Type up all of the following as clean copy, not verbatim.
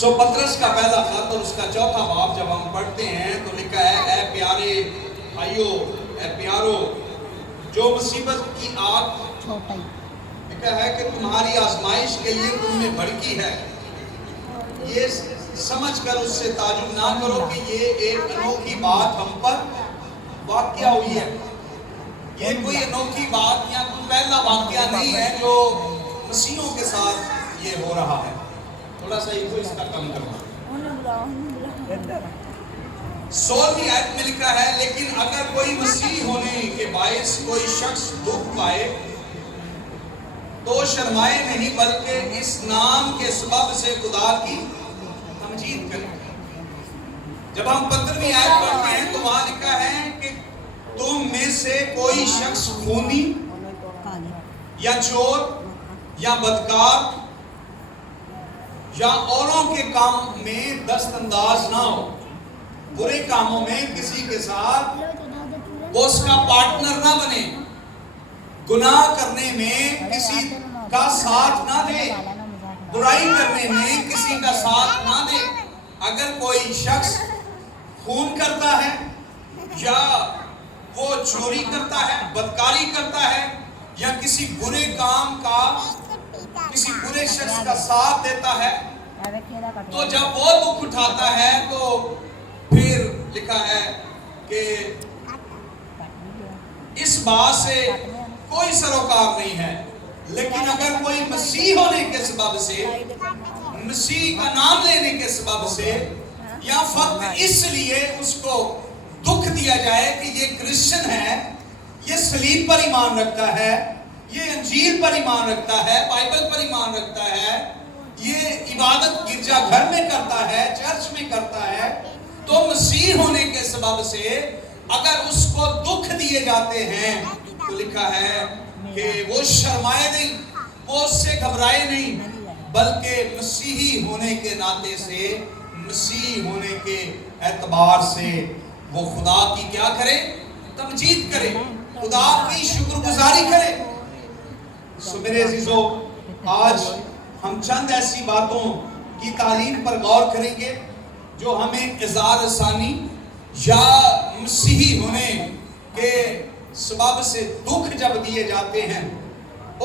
سو پطرس کا پہلا خط اور اس کا چوتھا باب جب ہم پڑھتے ہیں تو لکھا ہے اے پیارے بھائیو، اے پیارو، جو مصیبت کی آگ لکھا ہے کہ تمہاری آزمائش کے لیے تم میں بھڑکی ہے، یہ سمجھ کر اس سے تعجب نہ کرو کہ یہ ایک انوکھی بات ہم پر واقعہ ہوئی ہے۔ یہ کوئی انوکھی بات یا کوئی پہلا واقعہ نہیں ہے جو مسیحوں کے ساتھ یہ ہو رہا ہے۔ تھوڑا سا ایک اس کا کم کرنا۔ 16ویں آیت میں لکھا ہے لیکن اگر کوئی مسیح ہونے کے باعث کوئی شخص دکھ پائے تو شرمائے نہیں بلکہ اس نام کے سبب سے خدا کی تمجید کرے۔ جب ہم 15ویں آیت پڑھتے ہیں تو وہاں لکھا ہے کہ تم میں سے کوئی شخص خونی یا چور یا بدکار یا اوروں کے کام میں دست انداز نہ ہو، برے کاموں میں کسی کے ساتھ وہ اس کا پارٹنر نہ بنے، گناہ کرنے میں کسی کا ساتھ نہ دے، برائی کرنے میں کسی کا ساتھ نہ دے۔ اگر کوئی شخص خون کرتا ہے یا وہ چوری کرتا ہے، بدکاری کرتا ہے یا کسی برے کام کا کسی برے شخص کا ساتھ دیتا ہے تو جب وہ دکھ اٹھاتا ہے تو پھر لکھا ہے کہ اس بات سے کوئی سروکار نہیں ہے۔ لیکن اگر کوئی مسیح ہونے کے سبب سے، مسیح کا نام لینے کے سبب سے یا فقط اس لیے اس کو دکھ دیا جائے کہ یہ کرسچن ہے، یہ صلیب پر ایمان رکھتا ہے، یہ انجیل پر ایمان رکھتا ہے، بائبل پر ایمان رکھتا ہے، یہ عبادت گرجا گھر میں کرتا ہے، چرچ میں کرتا ہے، تو مسیح ہونے کے سبب سے اگر اس کو دکھ دیے جاتے ہیں تو لکھا ہے کہ وہ شرمائے نہیں، وہ اس سے گھبرائے نہیں، بلکہ مسیحی ہونے کے ناطے سے، مسیح ہونے کے اعتبار سے وہ خدا کی کیا کرے؟ تمجید کرے، خدا کی شکر گزاری کرے۔ سو میرے عزیزو، آج ہم چند ایسی باتوں کی تعلیم پر غور کریں گے جو ہمیں اظہار ثانی یا مسیحی ہونے کے سبب سے دکھ جب دیے جاتے ہیں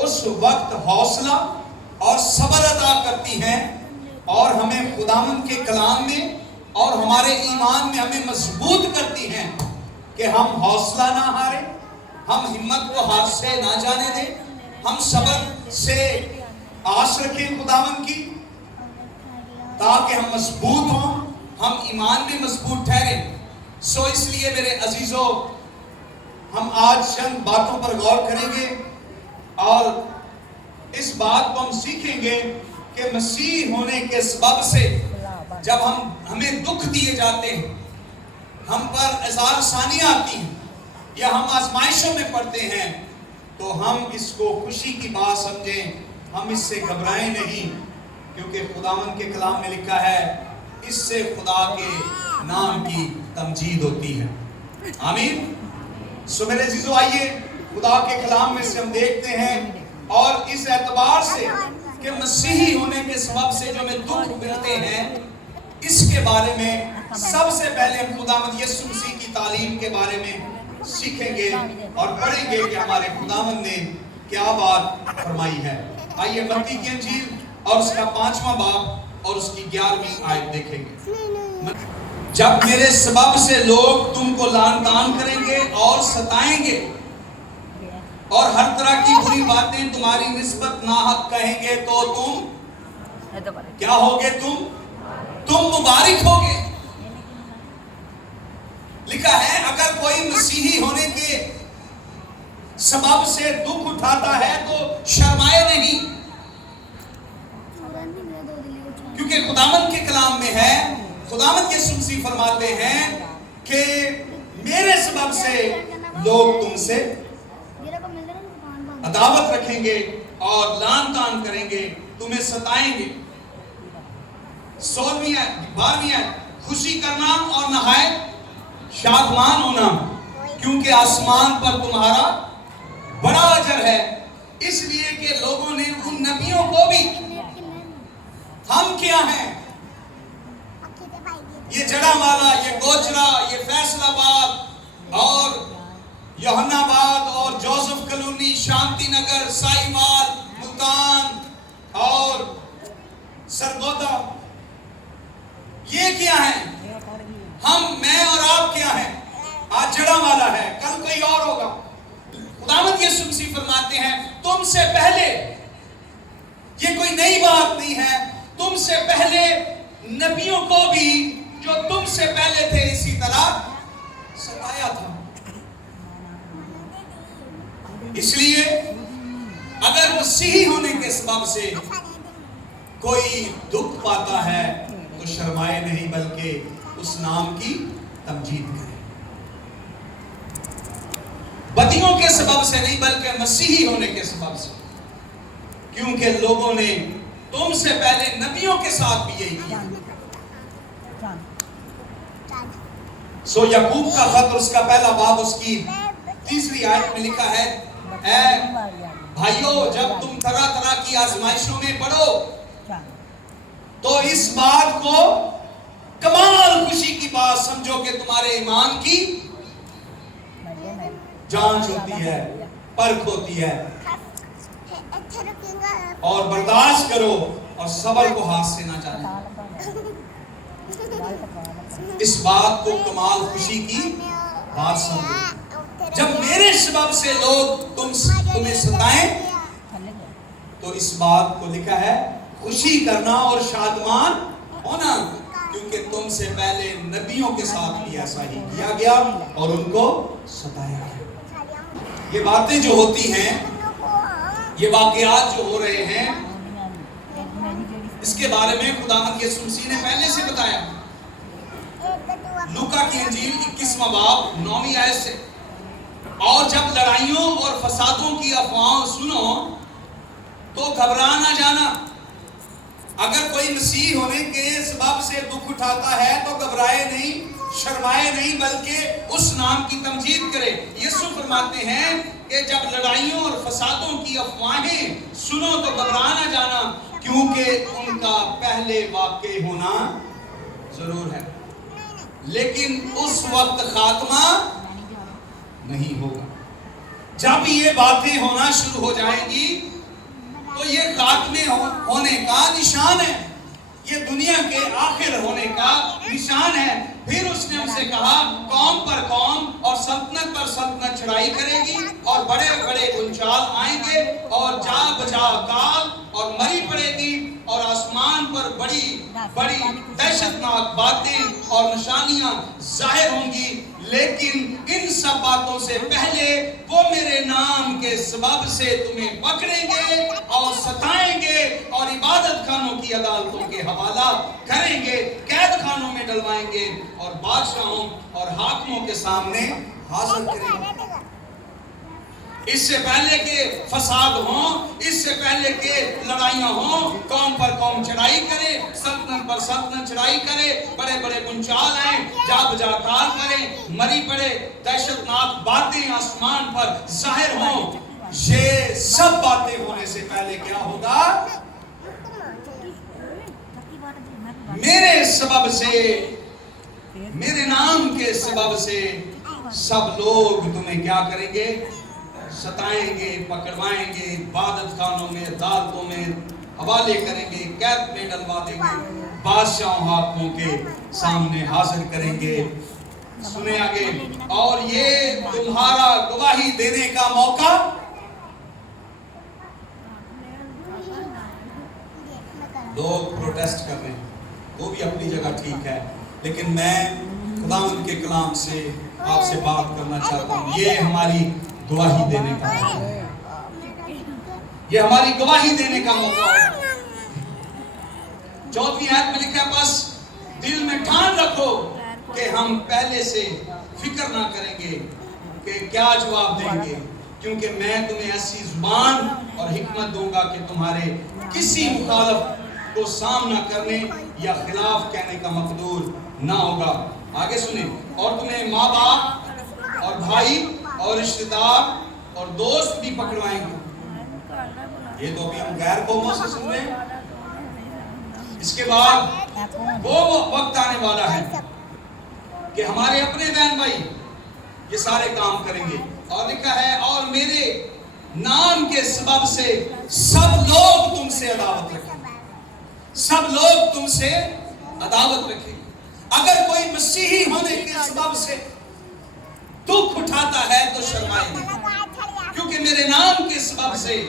اس وقت حوصلہ اور صبر عطا کرتی ہیں اور ہمیں خداوند کے کلام میں اور ہمارے ایمان میں ہمیں مضبوط کرتی ہیں کہ ہم حوصلہ نہ ہاریں، ہم ہمت کو ہاتھ سے نہ جانے دیں، ہم صبر سے آس رکھیں خداوند کی تاکہ ہم مضبوط ہوں، ہم ایمان میں مضبوط ٹھہریں۔ سو اس لیے میرے عزیزو، ہم آج چند باتوں پر غور کریں گے اور اس بات کو ہم سیکھیں گے کہ مسیح ہونے کے سبب سے جب ہمیں دکھ دیے جاتے ہیں، ہم پر اظہار ثانیہ آتی ہیں یا ہم آزمائشوں میں پڑتے ہیں تو ہم اس کو خوشی کی بات سمجھیں، ہم اس سے گھبرائیں نہیں، کیونکہ خداوند کے کلام میں لکھا ہے اس سے خدا کے نام کی تمجید ہوتی ہے۔ آمین۔ سو میرے عزیزو، آئیے خدا کے کلام میں سے ہم دیکھتے ہیں اور اس اعتبار سے کہ مسیحی ہونے کے سبب سے جو ہمیں دکھ ملتے ہیں اس کے بارے میں سب سے پہلے ہم خداوند یسوع مسیح کی تعلیم کے بارے میں سیکھیں گے اور پڑھیں گے کہ ہمارے خداوند نے کیا بات فرمائی ہے۔ آئیے متی کی انجیل اور اس کا 5واں باب اور اس کی 11ویں آیت دیکھیں گے۔ جب میرے سبب سے لوگ تم کو لعن طعن کریں گے اور ستائیں گے اور ہر طرح کی بری باتیں تمہاری نسبت ناحق کہیں گے تو تم کیا ہوگے؟ تم مبارک ہوگے۔ لکھا ہے اگر کوئی مسیحی ہونے کے سبب سے دکھ اٹھاتا ہے تو شرمائے نہیں، کیونکہ خداوند کے کلام میں ہے، خداوند یسوع مسیح فرماتے ہیں کہ میرے سبب سے لوگ تم سے عداوت رکھیں گے اور لعن طعن کریں گے، تمہیں ستائیں گے۔ 12ویں خوشی کرنا اور نہایت شادمان ہونا، کیونکہ آسمان پر تمہارا بڑا اجر ہے، اس لیے کہ لوگوں نے ان نبیوں کو بھی، ہم کیا ہیں؟ فیصل آباد اور یوحنا آباد اور جوزف کالونی، شانتی نگر، سائیوال، ملتان اور سرگودا، یہ کیا ہیں؟ ہم، میں اور آپ کیا ہیں؟ آج جڑا والا ہے، کل کوئی اور ہوگا۔ خداوند یسوع مسیح فرماتے ہیں تم سے پہلے، یہ کوئی نئی بات نہیں ہے، تم سے پہلے نبیوں کو بھی جو تم سے پہلے تھے اسی طرح ستایا تھا۔ اس لیے اگر مسیحی ہونے کے سبب سے کوئی دکھ پاتا ہے تو شرمائے نہیں بلکہ اس نام کی تمجید کرے۔ بدیوں کے سبب سے نہیں بلکہ مسیحی ہونے کے سبب سے، کیونکہ لوگوں نے تم سے پہلے نبیوں کے ساتھ بھی یہی کیا۔ سو یعقوب کا خط اس کا پہلا باب اس کی 3 آیت میں لکھا ہے، اے بھائیو جب تم طرح طرح کی آزمائشوں میں پڑو تو اس بات کو کمال خوشی کی بات سمجھو کہ تمہارے ایمان کی جانچ ہوتی ہے، پرکھ ہوتی ہے، اور برداشت کرو اور صبر کو ہاتھ سے نہ جانے۔ اس بات کو کمال خوشی کی بات سمجھو، جب میرے سبب سے لوگ تمہیں ستائیں تو اس بات کو لکھا ہے خوشی کرنا اور شادمان ہونا، کیونکہ تم سے پہلے نبیوں کے ساتھ بھی ایسا ہی کیا گیا اور ان کو ستایا گیا۔ یہ باتیں جو ہوتی ہیں، یہ واقعات جو ہو رہے ہیں، اس کے بارے میں خداوند یسوع مسیح نے پہلے سے بتایا۔ لوکا کی انجیل 21واں باب 9ویں آیت سے، اور جب لڑائیوں اور فسادوں کی افواہیں سنو تو گھبرا نہ جانا۔ اگر کوئی مسیح ہونے کے سبب سے دکھ اٹھاتا ہے تو گھبرائے نہیں، شرمائے نہیں بلکہ اس نام کی تمجید کرے۔ یسوع فرماتے ہیں کہ جب لڑائیوں اور فسادوں کی افواہیں سنو تو گھبرا نہ جانا، کیونکہ ان کا پہلے واقع ہونا ضرور ہے، لیکن اس وقت خاتمہ نہیں ہوگا۔ جب یہ باتیں ہونا شروع ہو جائیں گی تو یہ خاتمے ہونے کا نشان ہے، یہ دنیا کے آخر ہونے کا نشان ہے۔ پھر اس نے ہم سے کہا قوم پر قوم اور سلطنت پر سلطنت چڑھائی کرے گی، اور بڑے بڑے بنچال آئیں گے اور جا بجا کال اور مری پڑے گی، اور آسمان پر بڑی بڑی دہشتناک باتیں اور نشانیاں ظاہر ہوں گی، لیکن ان سب باتوں سے پہلے وہ میرے نام کے سبب سے تمہیں پکڑیں گے اور ستائیں گے اور عبادت خانوں کی عدالتوں کے حوالہ کریں گے، قید خانوں میں ڈلوائیں گے اور بادشاہوں اور حاکموں کے سامنے حاضر کریں گے۔ اس سے پہلے کہ فساد ہوں، اس سے پہلے کہ لڑائیاں ہوں، قوم پر قوم چڑھائی کرے، سلطنت پر سلطنت چڑھائی کرے، بڑے بڑے بنچال آئیں، جا بجا کال کریں، مری پڑے، دہشتناک باتیں آسمان پر ظاہر ہوں۔ یہ سب باتیں ہونے سے پہلے کیا ہوگا؟ میرے سبب سے، میرے نام کے سبب سے سب لوگ تمہیں کیا کریں گے؟ ستائیں گے، پکڑوائیں گے، عبادت خانوں میں، عدالتوں میں حوالے کریں گے، قید میں ڈلوا دیں گے، بادشاہوں حاکموں کے سامنے حاضر کریں گے۔ سنیں آگے، اور یہ تمہارا گواہی دینے کا موقع، لوگ پروٹیسٹ کر رہے ہیں، وہ بھی اپنی جگہ ٹھیک ہے، لیکن میں خداوند کے کلام سے آپ سے بات کرنا چاہتا ہوں۔ یہ ہماری گواہی دینے کا موقع ہے، یہ ہماری گواہی دینے کا موقع ہے۔ 4ویں آیت میں لکھا ہے بس دل میں ٹھان رکھو کہ ہم پہلے سے فکر نہ کریں گے کہ کیا جواب دیں گے، کیونکہ میں تمہیں ایسی زبان اور حکمت دوں گا کہ تمہارے کسی مخالف کو سامنا کرنے یا خلاف کہنے کا مقدور نہ ہوگا۔ آگے سنیں، اور تمہیں ماں باپ اور بھائی اور رشتہ دار اور دوست بھی پکڑوائیں گے۔ یہ تو ابھی ہم غیر قوموں سے سن رہے ہیں۔ اس کے بعد وہ وقت آنے والا ہے کہ ہمارے اپنے بہن بھائی یہ سارے کام کریں گے. اور لکھا ہے اور میرے نام کے سبب سے سب لوگ تم سے عداوت رکھیں گے. سب لوگ تم سے عداوت رکھیں گے. اگر کوئی مسیحی ہونے کے سبب سے دکھ اٹھاتا ہے تو شرمائے نہیں، کیونکہ میرے نام کے سبب سے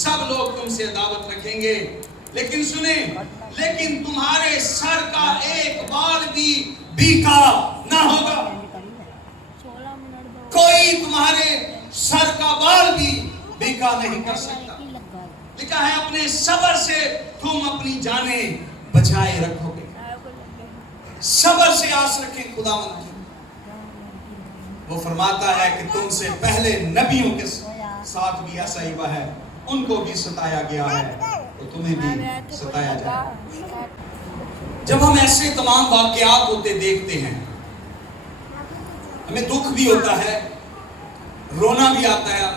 سب لوگ تم سے عداوت رکھیں گے. لیکن سنیں، لیکن تمہارے سر کا ایک بال بھی بیکا نہ ہوگا. کوئی تمہارے سر کا بال بھی بیکا نہیں کر سکتا. لکھا ہے اپنے صبر سے تم اپنی جانیں بچائے رکھو گے. صبر سے آس رکھیں خداوند کی. وہ فرماتا ہے کہ تم سے پہلے نبیوں کے ساتھ بھی ایسا ہی ہوا ہے، ان کو بھی ستایا گیا ہے تو تمہیں بھی ستایا جائے. جب ہم ایسے تمام واقعات ہوتے دیکھتے ہیں ہمیں دکھ بھی ہوتا ہے، رونا بھی آتا ہے.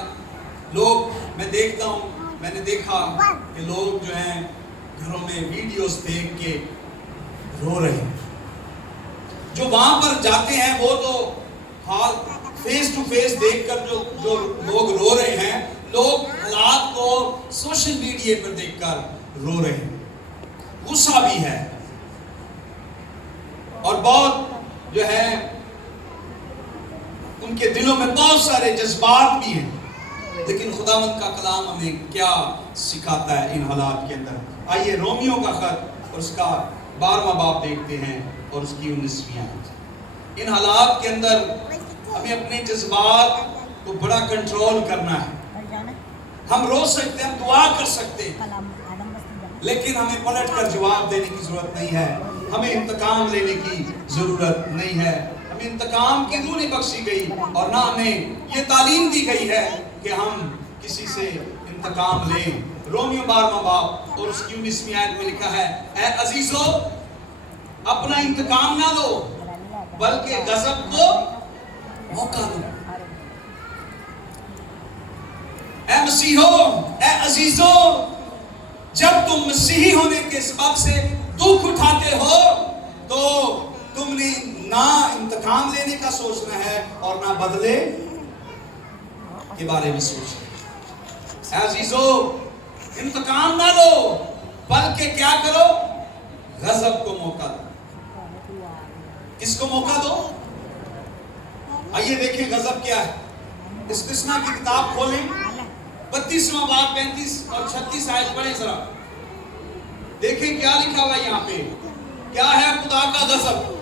لوگ، میں دیکھتا ہوں، میں نے دیکھا کہ لوگ جو ہیں گھروں میں ویڈیوز دیکھ کے رو رہے ہیں. جو وہاں پر جاتے ہیں وہ تو حال فیس ٹو فیس دیکھ کر جو لوگ رو رہے ہیں، لوگ حالات کو سوشل میڈیا پر دیکھ کر رو رہے ہیں. غصہ بھی ہے اور بہت جو ہے ان کے دلوں میں بہت سارے جذبات بھی ہیں. لیکن خداوند کا کلام ہمیں کیا سکھاتا ہے ان حالات کے اندر؟ آئیے رومیوں کا خط اور اس کا 12واں باب دیکھتے ہیں اور اس کی 19ویں آیت. ان حالات کے اندر ہمیں اپنے جذبات کو بڑا کنٹرول کرنا ہے. ہم رو سکتے ہیں، ہم دعا کر سکتے ہیں، لیکن ہمیں پلٹ کر جواب دینے کی ضرورت نہیں ہے. ہمیں انتقام لینے کی ضرورت نہیں ہے. ہمیں انتقام کی روح نہیں بخشی گئی اور نہ ہمیں یہ تعلیم دی گئی ہے کہ ہم کسی سے انتقام لیں. رومیو 12واں باب اور اس کی 19ویں آیت میں لکھا ہے، اے عزیزو اپنا انتقام نہ لو بلکہ غضب کو موقع دو. اے مسیحو، اے عزیزو، جب تم مسیحی ہونے کے سبب سے دکھ اٹھاتے ہو تو تم نے نہ انتقام لینے کا سوچنا ہے اور نہ بدلے کے بارے میں سوچنا ہے. اے عزیزو انتقام نہ لو بلکہ کیا کرو؟ غضب کو موقع دو. کس کو موقع دو؟ آئیے دیکھیں غضب کیا ہے. استثناء کی کتاب کھولیں، 32واں باب 35 اور 36 آیت پڑھیں ذرا. دیکھیں کیا لکھا ہوا ہے یہاں پہ. کیا ہے خدا کا غضب؟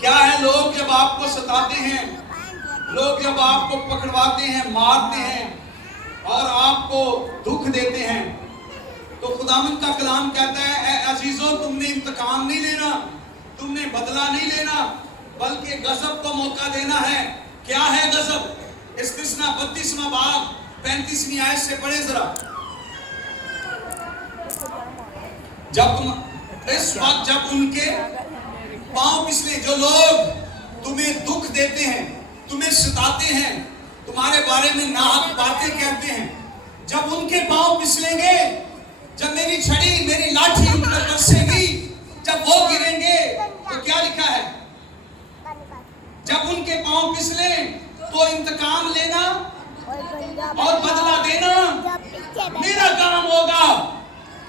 کیا ہے لوگ جب آپ کو ستاتے ہیں، لوگ جب آپ کو پکڑواتے ہیں، مارتے ہیں اور آپ کو دکھ دیتے ہیں، تو خداوند کا کلام کہتا ہے اے عزیزو تم نے انتقام نہیں لینا، تم نے بدلہ نہیں لینا بلکہ غضب کو موقع دینا ہے. کیا ہے غضب؟ استثناء 32واں باب 35ویں آیت سے پڑھیں ذرا. جب تم اس وقت جب ان کے پاؤں پسلے، جو لوگ تمہیں دکھ دیتے ہیں، تمہیں ستاتے ہیں، تمہارے بارے میں ناحق باتیں کہتے ہیں، جب ان کے پاؤں پسلیں گے، جب میری چھڑی، میری لاٹھی ان پر برسے گی، جب وہ گریں گے تو کیا لکھا ہے؟ جب ان کے پاؤں پسلیں تو انتقام لینا اور بدلہ دینا میرا کام ہوگا،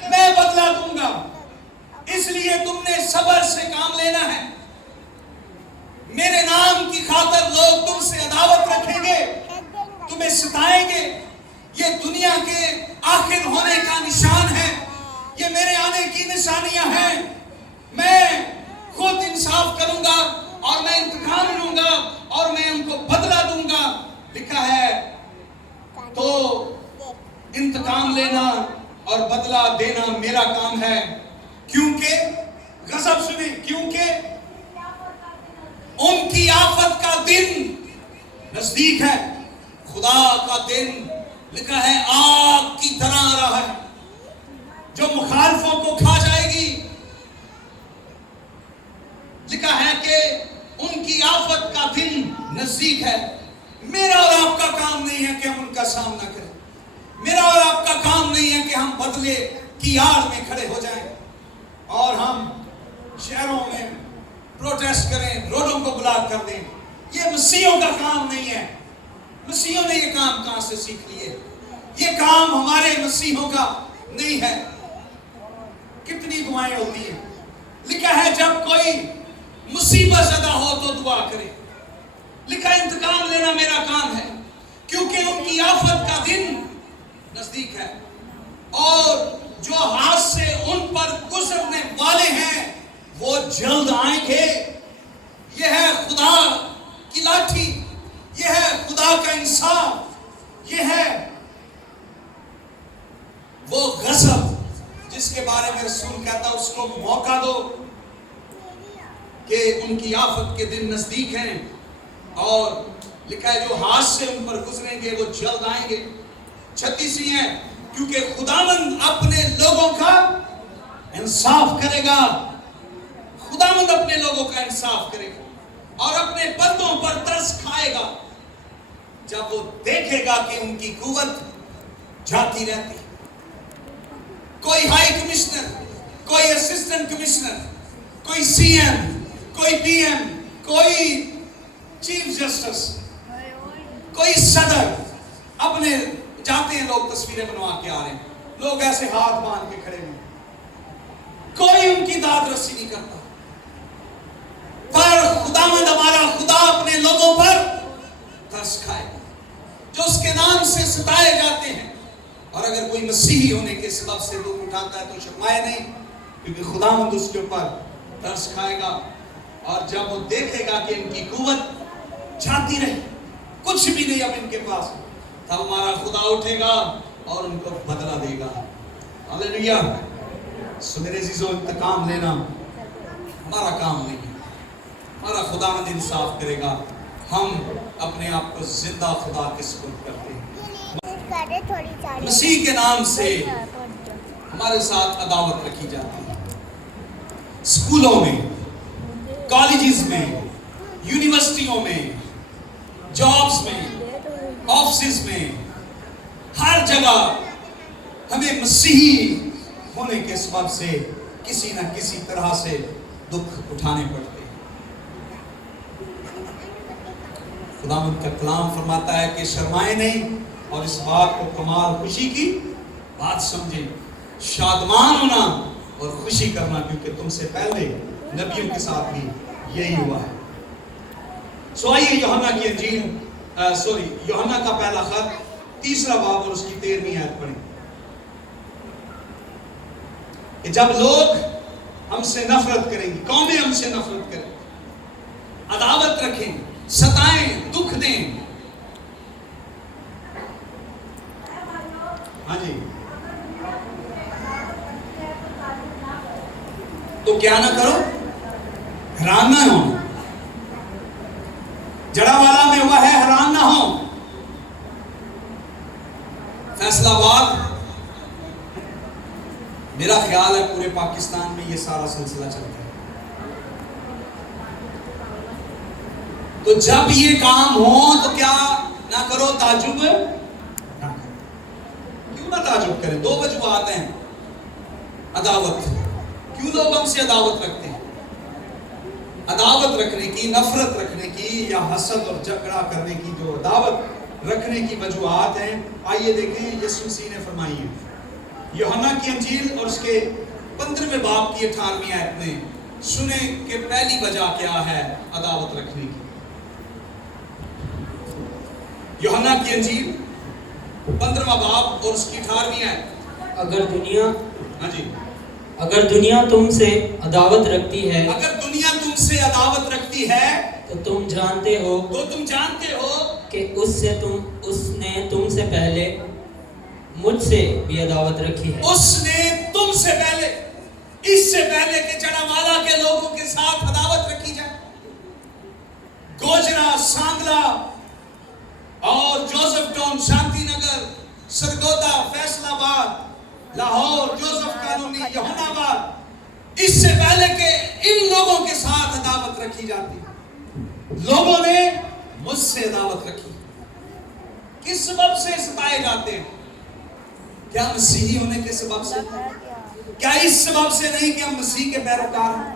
میں بدلہ دوں گا. اس لیے تم نے صبر سے کام لینا ہے. میرے نام کی خاطر لوگ تم سے عداوت رکھیں گے، تمہیں ستائیں گے. یہ دنیا کے آخر ہونے کا نشان ہے، یہ میرے آنے کی نشانیاں ہیں. میں خود انصاف کروں گا اور میں انتقام لوں گا اور میں ان کو بدلہ دوں گا. لکھا ہے تو انتقام لینا اور بدلہ دینا میرا کام ہے. کیونکہ غضب سنیں، کیونکہ ان کی آفت کا دن نزدیک ہے. خدا کا دن لکھا ہے آگ کی طرح آ رہا ہے جو مخالفوں کو کھا جائے گی. لکھا ہے کہ ان کی آفت کا دن نزدیک ہے. میرا اور آپ کا کام نہیں ہے کہ ہم ان کا سامنا کریں. میرا اور آپ کا کام نہیں ہے کہ ہم بدلے کی آڑ میں کھڑے ہو جائیں اور ہم شہروں میں پروٹیسٹ کریں، روڈوں کو بلاک کر دیں. یہ مسیحوں کا کام نہیں ہے. مسیحوں نے یہ کام کہاں سے سیکھ لیے؟ یہ کام ہمارے مسیحوں کا نہیں ہے. کتنی دعائیں ہوتی ہیں. لکھا ہے جب کوئی مصیبت زدہ ہو تو دعا کرے. لکھا ہے انتقام لینا میرا کام ہے، کیونکہ ان کی آفت کا دن نزدیک ہے، اور جو ہاتھ سے ان پر گزرنے والے ہیں وہ جلد آئیں گے. یہ ہے خدا کی لاٹھی، یہ ہے خدا کا انصاف، یہ ہے وہ غضب جس کے بارے میں رسول کہتا اس کو موقع دو کہ ان کی آفت کے دن نزدیک ہیں، اور لکھا ہے جو ہاتھ سے ان پر گزریں گے وہ جلد آئیں گے. 36 ہے کیونکہ خداوند اپنے لوگوں کا انصاف کرے گا. خداوند اپنے لوگوں کا انصاف کرے گا اور اپنے بندوں پر ترس کھائے گا جب وہ دیکھے گا کہ ان کی قوت جاتی رہتی. کوئی ہائی کمشنر، کوئی اسسٹنٹ کمشنر، کوئی سی ایم، کوئی پی ایم، کوئی چیف جسٹس، کوئی صدر، اپنے جاتے ہیں لوگ تصویریں بنوا کے آ رہے ہیں، لوگ ایسے ہاتھ باندھ کے کھڑے ہیں، کوئی ان کی داد رسی نہیں کرتا. پر خداوند ہمارا خدا اپنے لوگوں پر ترس کھائے گا جو اس کے نام سے ستائے جاتے ہیں. اور اگر کوئی مسیحی ہونے کے سبب سے دکھ اٹھاتا ہے تو شرمائے نہیں، کیونکہ خداوند اس کے اوپر ترس کھائے گا. اور جب وہ دیکھے گا کہ ان کی قوت جاتی رہی، کچھ بھی نہیں اب ان کے پاس، تب ہمارا خدا اٹھے گا اور ان کو بدلہ دے گا. ہاللیلویہ. سو میرے عزیزو، انتقام لینا ہمارا کام نہیں ہے. ہمارا خداوند انصاف کرے گا. ہم اپنے آپ کو زندہ خدا کے سپرد کرتے ہیں. مسیح کے نام سے ہمارے ساتھ عداوت رکھی جاتی ہے. اسکولوں میں، کالجز میں، یونیورسٹیوں میں، جابز میں، آفسز میں، ہر جگہ ہمیں مسیحی ہونے کے سبب سے کسی نہ کسی طرح سے دکھ اٹھانے پڑتے ہیں. خداوند کا کلام فرماتا ہے کہ شرمائے نہیں اور اس بات کو کمال خوشی کی بات سمجھیں. شادمان ہونا اور خوشی کرنا، کیونکہ تم سے پہلے نبیوں کے ساتھ بھی یہی ہوا ہے. سو آئیے یوحنا کی انجیل یوحنا کا پہلا خط 3 باب اور اس کی 13 آیت پڑھیں کہ جب لوگ ہم سے نفرت کریں گے، قومیں ہم سے نفرت کریں، عداوت رکھیں، ستائیں، دکھ دیں. ہاں جی، تو کیا نہ کرو، حیران نہ ہو. جڑا والا میں ہوا ہے، حیران نہ ہو. فیصلہ آباد، میرا خیال ہے پورے پاکستان میں یہ سارا سلسلہ چلتا ہے. تو جب یہ کام ہو تو کیا نہ کرو، تعجب نہ کرو. کیوں نہ تعجب کریں؟ 2 وجوہات ہیں. عداوت، کیوں لوگ ہم سے عداوت رکھتے ہیں؟ عداوت رکھنے کی، نفرت رکھنے کی، یا حسد اور جھگڑا کرنے کی جو عداوت رکھنے کی وجوہات ہیں، آئیے دیکھیں یسوع مسیح نے فرمائی ہے. یوحنا کی انجیل اور اس کے 15 باب کی 18 آیت میں سنیں کہ پہلی وجہ کیا ہے عداوت رکھنے کی. یوحنا کی انجیل 15 باب اور اس کی 18 آیت. اگر دنیا تم سے عداوت رکھتی ہے، اگر دنیا تم سے عداوت رکھتی ہے تو تم جانتے ہو کہ اس نے تم سے پہلے مجھ سے بھی عداوت رکھی ہے. اس نے تم سے پہلے، اس سے پہلے کہ جڑا والا کے لوگوں کے ساتھ عداوت رکھی جائے، گوجرا، سانگلا اور جوزف ٹاؤن، شانتی نگر، سرگودا، فیصل آباد، لاہور، جوزف کالونی، یوحنا آباد، اس سے پہلے کہ ان لوگوں کے ساتھ عداوت رکھی جاتی، لوگوں نے مجھ سے عداوت رکھی. کس سبب سے ستائے جاتے ہیں؟ کیا مسیحی ہونے کے سبب سے؟ کیا اس سبب سے نہیں کہ ہم مسیح کے پیروکار ہیں؟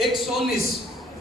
119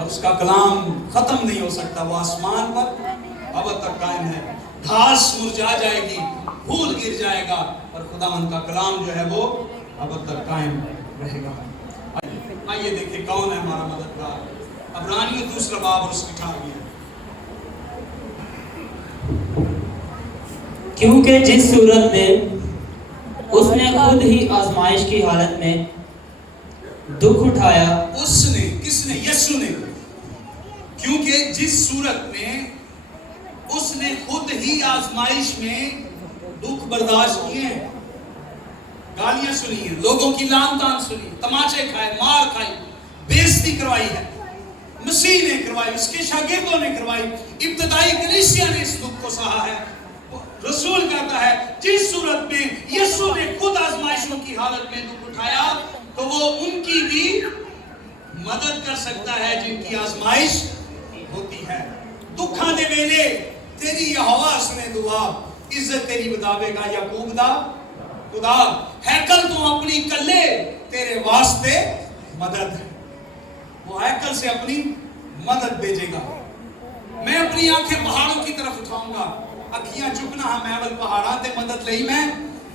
اور اس کا کلام ختم نہیں ہو سکتا. وہ آسمان پر اب تک قائم ہے. گھاس مرجھا جائے گی, پھول گر جائے گا, اور خداوند کا کلام جو ہے وہ اب تک قائم رہے گا. آئیے دیکھیں کون ہے ہمارا مددگار. عبرانیوں 2 باب اور اس کی 18. کیونکہ جس صورت میں اس نے خود ہی آزمائش کی حالت میں دکھ اٹھایا. اس نے, کس نے؟ یسوع نے. کیونکہ جس صورت میں اس نے خود ہی آزمائش میں دکھ برداشت کیے ہیں, گالیاں سنی ہیں, لوگوں کی لان تان سنی, تماچے کھائے, مار کھائی, بےزتی کروائی ہے, مسیح نے کروائی, اس کے شاگردوں نے کروائی, ابتدائی کلیسیا نے اس دکھ کو سہا ہے. رسول کہتا ہے جس صورت میں یسوع نے خود آزمائشوں کی حالت میں دکھ اٹھایا تو وہ ان کی بھی مدد کر سکتا ہے جن کی آزمائش ہوتی ہے. دکھاں دے ویلے تیری یہوہ سنے دعا, عزت تیری بداوے گا یعقوب دا خدا. ہیکل تو اپنی کلے تیرے واسطے مدد ہے. وہ ہیکل سے اپنی مدد بھیجے گا. میں اپنی آنکھیں پہاڑوں کی طرف اٹھاؤں گا. اکھیاں چکنا ہاں محول پہاڑاں تے مدد لئی میں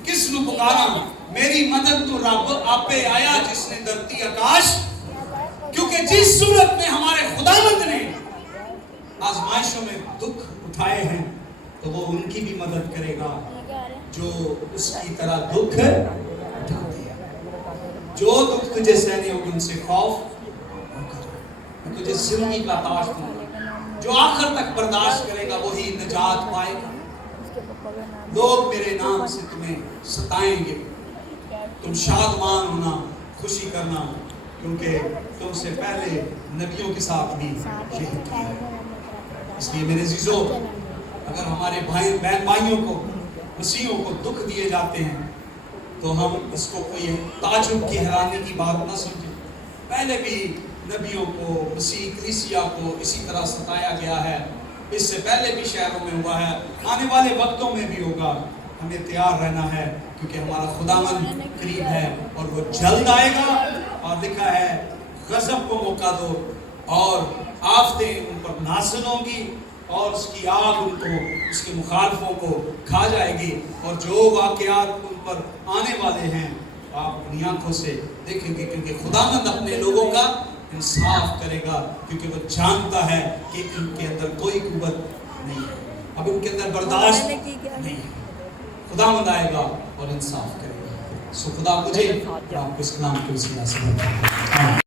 کس نو پکارا. میری مدد تو رب آپے آیا جس نے دھرتی آکاش. کیونکہ جس صورت میں ہمارے خداوند نے آزمائشوں میں دکھ اٹھائے ہیں تو وہ ان کی بھی مدد کرے گا جو اس کی طرح دکھ اٹھاتے ہیں. جو دکھ تجھے سہنے ہوگی ان سے خوف میں تجھے زندگی کا تاج دوں گا. جو آخر تک برداشت کرے گا وہی نجات پائے گا. لوگ میرے نام سے تمہیں ستائیں گے, تم شادمان ہونا, خوشی کرنا, کیونکہ تم سے پہلے نبیوں کے ساتھ بھی یہی کیا ہے. اس لیے میرے عزیزو, اگر ہمارے بہن بھائیوں کو, مسیحوں کو دکھ دیے جاتے ہیں تو ہم اس کو کوئی تعجب کی حیرانی کی بات نہ سمجھیں. پہلے بھی نبیوں کو, مسیح کلیسیا کو اسی طرح ستایا گیا ہے. اس سے پہلے بھی شہروں میں ہوا ہے, آنے والے وقتوں میں بھی ہوگا. ہمیں تیار رہنا ہے کیونکہ ہمارا خداوند قریب ہے اور وہ جلد آئے گا. اور لکھا ہے غضب کو موقع دو اور آفتیں ان پر نازل ہوں گی اور اس کی آگ ان کو, اس کے مخالفوں کو کھا جائے گی. اور جو واقعات ان پر آنے والے ہیں آپ اپنی آنکھوں سے دیکھیں گے, کیونکہ خداوند اپنے لوگوں کا انصاف کرے گا, کیونکہ وہ جانتا ہے کہ ان کے اندر کوئی قوت نہیں ہے, اب ان کے اندر برداشت نہیں ہے. خداوند آئے گا اور انصاف کرے گا. سو خدا مجھے آپ کو اس کلام کو وسیلہ سے